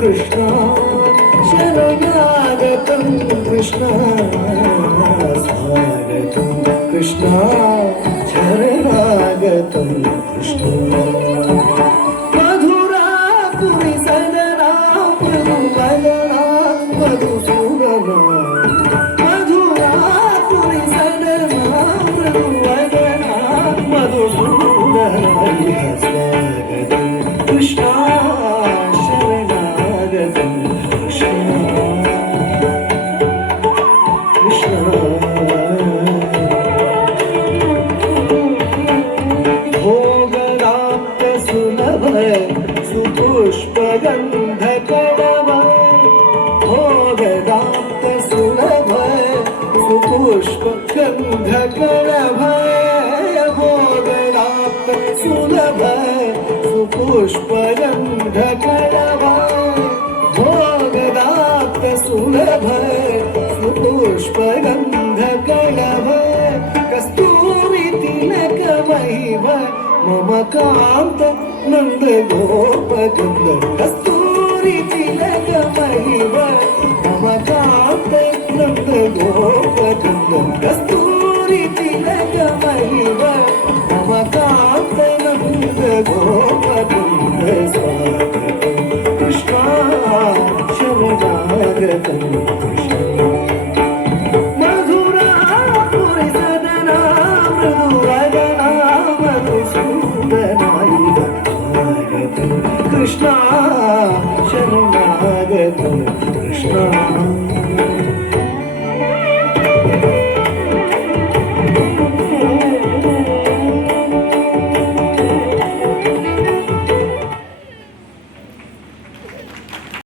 कृष्ण शरणागतं कृष्ण स्वागतं कृष्ण शरणागतं कृष्ण मधुरापुरि सदना मधुवदना मधुसूदना मधुरापुरि सदना मधुवदना मधुसूदना स्वागतं कृष्ण शरणागतं कृष्ण कृष्ण भोगराप्त सुलभ सुपुष्पगन्धकणव भोगराप्त सुलभ सुपुष्पगन्धकणव भोगराप्त सुलभ सुपुष्पगन्धकणव भोगराप्त सुलभ सुपुष्पगन्धकणव कस्तूरि तिलकमहिव मम कान्त नन्द गोपकन्द कस्तूरि तिलकमहिव मम कान्त नन्द गोपकन्द कस्तूरि तिलकमहिव मम कान्त नन्द गोपकन्द स्वागतं कृष्ण शरणागतं कृष्ण मधुरापुरि सदना मृदुवदना मधुसूदना स्वागतं कृष्ण शरणागतं कृष्ण